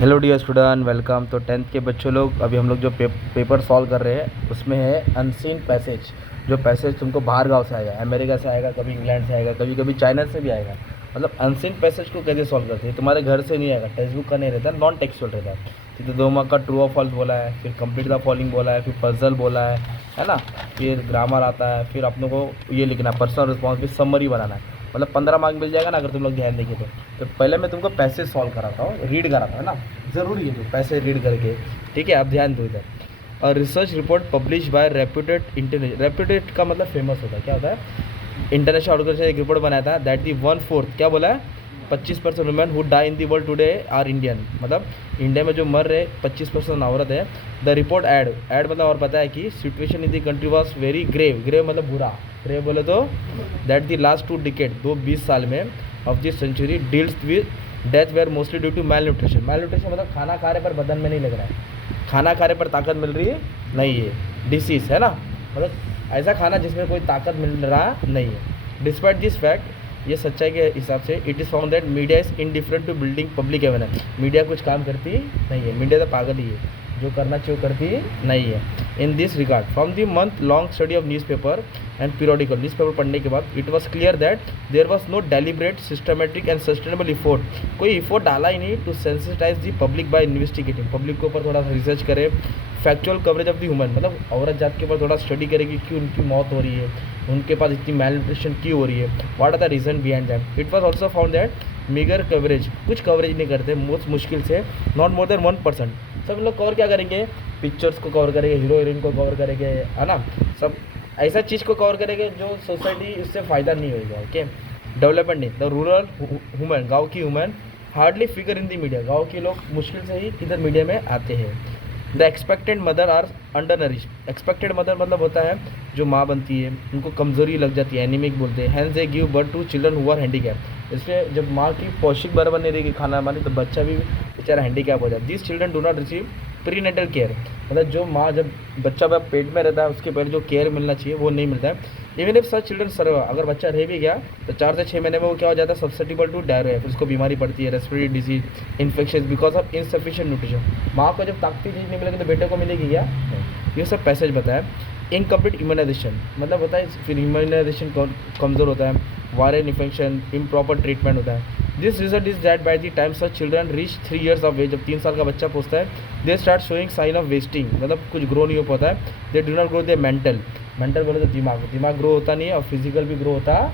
Hello dear student, welcome. तो tenth के बच्चों लोग, अभी हम लोग जो पेपर सॉल्व कर रहे हैं उसमें है अनसीन पैसेज। जो पैसेज तुमको बाहर गाँव से आएगा, अमेरिका से आएगा, कभी इंग्लैंड से आएगा, कभी कभी चाइना से भी आएगा। मतलब अनसीन पैसेज को कैसे सॉल्व करते हैं, तुम्हारे घर से नहीं आएगा, टेक्स्ट बुक का नहीं रहता, नॉन टेक्सुअल रहता है। तो 2 मार्क का ट्रू और फॉल्स बोला है, फिर कंप्लीट द फॉलोइंग बोला है, फिर पजल बोला है ना। फिर ग्रामर आता है, फिर अपनों को ये लिखना पर्सनल रिस्पॉन्स, फिर समरी बनाना है। मतलब 15 मार्क मिल जाएगा ना अगर तुम लोग ध्यान देखे तो पहले मैं तुमको पैसेज सॉल्व कराता हूँ, रीड कराता हूँ ना। ज़रूरी है जो पैसे रीड करके, ठीक है। आप ध्यान दो इधर। और research report publish by reputed international, reputed का मतलब फेमस होता है, क्या होता है, इंटरनेशनल ऑर्गेनाइजेशन एक रिपोर्ट बनाया था दैट दी 1/4 क्या बोला है, 25% women who die in the world today are Indian. मतलब इंडिया में जो मर रहे 25% औरत है। द रिपोर्ट ऐड मतलब और पता है कि situation in the country was very grave, grave मतलब बुरा, ग्रेव बोले तो दैट दी लास्ट 2 डिकेड, 20 साल में of this century deals with death where mostly due to malnutrition. Malnutrition मतलब खाना खा रहे पर बदन में नहीं लग रहा है, खाना खा रहे पर ताकत मिल रही है नहीं है, डिसीज़ है ना। मतलब ऐसा खाना जिसमें कोई ताकत मिल रहा नहीं है। डिस्पाइट दिस फैक्ट, ये सच्चाई के हिसाब से, it is found that media is indifferent to building public awareness. Media कुछ काम करती नहीं है, मीडिया तो पागल ही है, जो करना चाहिए करती नहीं है। In this regard from the month long study of newspaper and periodical, newspaper पढ़ने के बाद it was clear that there was no deliberate systematic and sustainable effort. कोई इफोर्ट डाला ही नहीं to sensitise the public by investigating, public के ऊपर थोड़ा सा रिसर्च करे। Factual coverage of the human, मतलब औरत जात के ऊपर थोड़ा स्टडी करेगी कि उनकी मौत हो रही है, उनके पास इतनी मेल न्यूट्रिशन क्यों हो रही है, what are the reason behind that. It was also found that meagre coverage, कुछ कवरेज नहीं करते, बहुत मुश्किल से, नॉट मोर देन 1%। सब लोग कवर क्या करेंगे, पिक्चर्स को कवर करेंगे, हीरो हीरोइन को कवर करेंगे, है ना। सब ऐसा चीज़ को कवर करेंगे जो सोसाइटी इससे फ़ायदा नहीं होगा। ओके, डेवलपमेंट नहीं, द रूरल वुमेन, गाँव की women hardly figure in the media, गाँव के लोग मुश्किल से ही इधर मीडिया में आते हैं। The expected mother are undernourish, expected mother मतलब होता है जो माँ बनती है उनको कमज़ोरी लग जाती है, एनीमिक बोलते हैं। Hence they give birth to children who are handicap, इसलिए जब माँ की पौष्टिक बराबर नहीं रहेगी खाना मानी तो बच्चा भी बेचारा हैंडीकैप हो जाता है। This children do not receive prenatal care, मतलब जो माँ जब बच्चा पेट में रहता है उसके पहले जो केयर मिलना चाहिए वो नहीं मिलता है। इवन इफ सच चिल्ड्रन सर्व, अगर बच्चा रह भी गया तो 4 से 6 महीने में वो क्या हो जाता है, सब्सिटेबल टू डायरिया, फिर उसको बीमारी पड़ती है, respiratory disease, infection because of insufficient nutrition. माँ को जब ताकती चीज़ नहीं मिलेगी तो बेटे को मिलेगी क्या, ये सब पैसेज बताया। इनकम्प्लीट इम्यूनाइजेशन मतलब होता है, फिर इम्यूनाइजेशन कमज़ोर होता है, वायरल इन्फेक्शन, इम्प्रॉपर ट्रीटमेंट होता है। This result is that by the time such children reach 3 years of age, जब 3 साल का बच्चा पहुँचता है, they start showing sign of wasting, मतलब कुछ ग्रो नहीं हो पाता है। They do not grow they mental, mental बोले तो दिमाग ग्रो होता नहीं है, और फिजिकल भी ग्रो होता।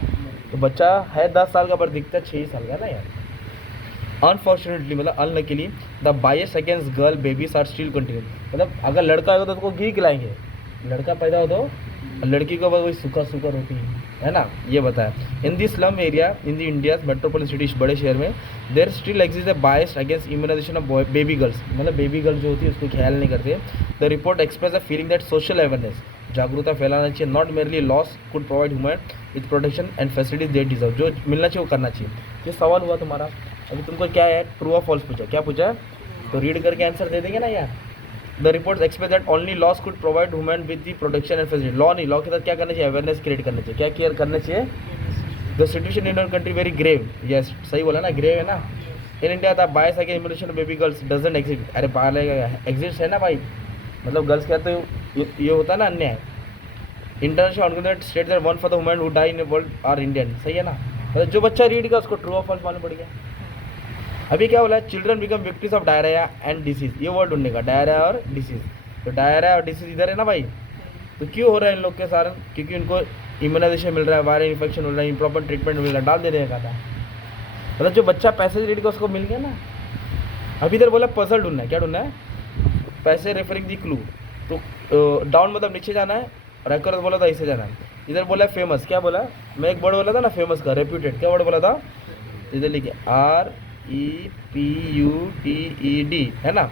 तो बच्चा है 10 साल का पर दिखता है 6 साल का ना यार। अनफॉर्चुनेटली मतलब unluckily the bias against girl babies are still continue, मतलब अगर लड़का होगा तो उसको घी खिलाएंगे, लड़का पैदा हो तो लड़की को बस वही सूखा सूखा रोटी है ना, ये बताया। In the slum area in the India metropolitan cities, बड़े शहर में there still exist a bias against immunization of baby girls, मतलब बेबी गर्ल जो होती है उसको ख्याल नहीं करते। The report express a feeling that social awareness, जागरूकता फैलाना चाहिए, not merely laws could provide human with protection and facilities they deserve, जो मिलना चाहिए वो करना चाहिए। ये सवाल हुआ तुम्हारा, अभी तुमको क्या है, ट्रू और फॉल्स पूछा, क्या पूछा तो रीड करके आंसर दे देंगे ना यार। The report express that only loss could provide women with the protection and facility, law नहीं, लॉ के साथ क्या करना चाहिए, अवेयरनेस क्रिएट करना चाहिए, क्या क्लियर करना चाहिए। The situation in our country very grave, yes सही बोला ना, ग्रेव है ना। In India the bias against immunisation baby girls doesn't exist, अरे पाले एग्जिस्ट है ना भाई, मतलब गर्ल्स क्या तो ये होता है ना अन्याय। International organisation state that 1/4 the women who die in the world are Indian, सही है ना। मतलब जो बच्चा रीड का उसको ट्रू और फॉल्स मालूम पड़ गया। अभी क्या बोला, children become victims of diarrhoea and disease, ये वर्ड ढूंढने का, डायरिया और डिसीज। तो डायरिया और डिसीज इधर है ना भाई, तो क्यों हो रहा है इन लोग के साथ, क्योंकि उनको इम्यूनाइजेशन मिल रहा है, वायरल इन्फेक्शन मिल रहा है, इम्प्रॉपर ट्रीटमेंट मिल रहा है, डाल दे रहे का। मतलब जो बच्चा पैसे रीड का उसको मिल गया ना। अभी इधर बोला पजल ढूंढना है, क्या ढूंढना है, पैसे रेफरिंग दी क्लू, तो डाउन मतलब नीचे जाना है, और एक्यूरेट बोला था ऐसे जाना है। इधर बोला फेमस, क्या बोला, मैं एक वर्ड बोला था ना फेमस का, रेप्यूटेड, क्या वर्ड बोला था, इधर लिखे REPUTED है ना।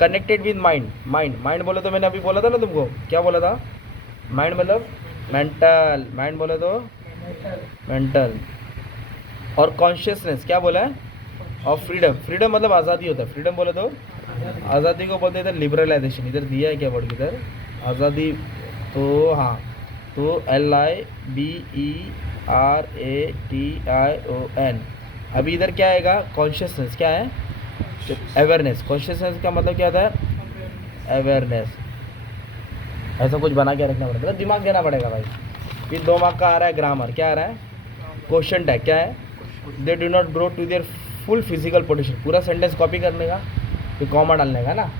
कनेक्टेड विद माइंड, माइंड बोले तो मैंने अभी बोला था ना तुमको, क्या बोला था, माइंड मतलब मेंटल, माइंड बोले तो मेंटल। और कॉन्शियसनेस क्या बोला है, और फ्रीडम, फ्रीडम मतलब आज़ादी होता है, फ्रीडम बोले तो आज़ादी को बोलते हैं लिबरलाइजेशन, इधर दिया है क्या वर्ड इधर, आज़ादी, तो हाँ, तो LIBERATION। अभी इधर क्या आएगा, कॉन्शियसनेस क्या है, अवेयरनेस, कॉन्शियसनेस का मतलब क्या होता है? अवेयरनेस। ऐसा कुछ बना के रखना पड़ेगा, दिमाग देना पड़ेगा भाई। फिर 2 मार्क का आ रहा है ग्रामर, क्या आ रहा है? क्वेश्चन टैग क्या है? They do not grow to their full physical potential. पूरा सेंटेंस कॉपी करने का, फिर कॉमा डालने का ना।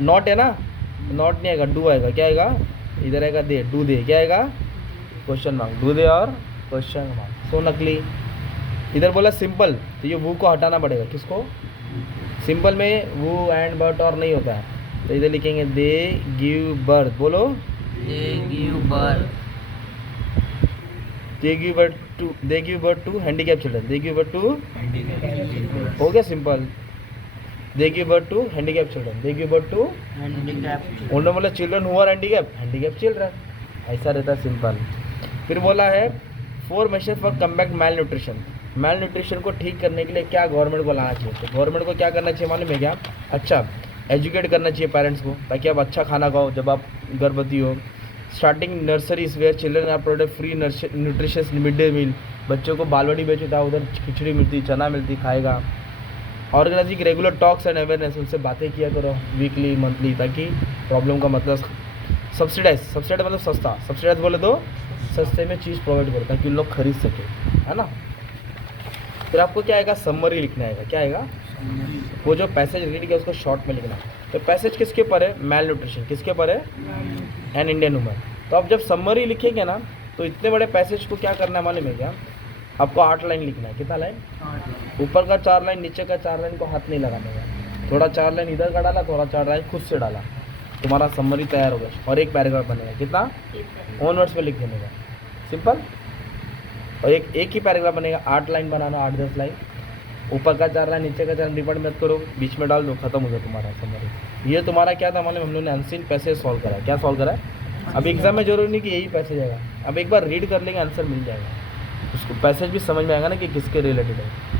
नॉट है ना, नॉट नहीं आएगा, डू आएगा। क्या आएगा? इधर आएगा दे, डू दे, क्या आएगा? क्वेश्चन मार्क, डू दे और क्वेश्चन मार्क। सो नकली। इधर बोला सिंपल, तो ये वो को हटाना पड़ेगा। किसको? सिंपल में वो एंड बट और नहीं होता है, तो इधर लिखेंगे दे गिव बर्थ। बोलो, They give birth. They give birth to handicap children. They give birth to, हो गया simple. They give birth to handicap children. They give birth to, Handicapped. उन्होंने बोला children who are handicap children. ऐसा रहता है simple. फिर बोला है 4 measures for combat malnutrition. Malnutrition को ठीक करने के लिए क्या गवर्नमेंट को लाना चाहिए? तो गवर्नमेंट को क्या करना चाहिए मालूम है क्या? अच्छा, एजुकेट करना चाहिए पेरेंट्स को, ताकि आप अच्छा खाना खाओ जब आप गर्भवती हो। Starting nurseries where children are provided free nutritious mid day meal. बच्चों को बालवाड़ी बेचता है, उधर खिचड़ी मिलती, चना मिलती, खाएगा। Organising regular talks and awareness, उनसे बातें किया करो वीकली मंथली, ताकि प्रॉब्लम का मतलब सब्सिडाइज मतलब सस्ता, सब्सिडाइज बोले तो सस्ते में चीज़ प्रोवाइड करो ताकि लोग खरीद सके, है ना। फिर आपको क्या आएगा? समरी लिखना आएगा। क्या आएगा? वो जो पैसेज रीड किया उसको शॉर्ट में लिखना है। तो पैसेज किसके पर है? मैल न्यूट्रिशन। किसके पर है? An Indian humour. तो आप जब समरी लिखेंगे ना, तो इतने बड़े पैसेज को क्या करना है मालूम है क्या? आपको 8 लाइन लिखना है। कितना लाइन? ऊपर का 4 लाइन, नीचे का 4 लाइन को हाथ नहीं लगाने का। थोड़ा 4 लाइन इधर का डाला, थोड़ा 4 लाइन खुद से डाला, तुम्हारा समरी तैयार हो गया और एक पैराग्राफ बनेगा। कितना? ओन वर्ड्स में लिख देने का, सिंपल। और एक ही पैराग्राफ बनेगा। 8 लाइन बनाना, 8-10 लाइन। ऊपर का 4 लाइन, नीचे का 4 डिवाइड मत करो, बीच में डाल दो, खत्म हो गया तुम्हारा समरी। ये तुम्हारा क्या था मालूम? हम लोगों ने अनसीन पैसेज सॉल्व करा। क्या सॉल्व करा है? अब एग्जाम में जरूरी नहीं कि यही पैसेज आएगा, अब एक बार रीड कर लेंगे आंसर मिल जाएगा। उसको पैसेज भी समझ में आएगा ना कि किसके रिलेटेड है।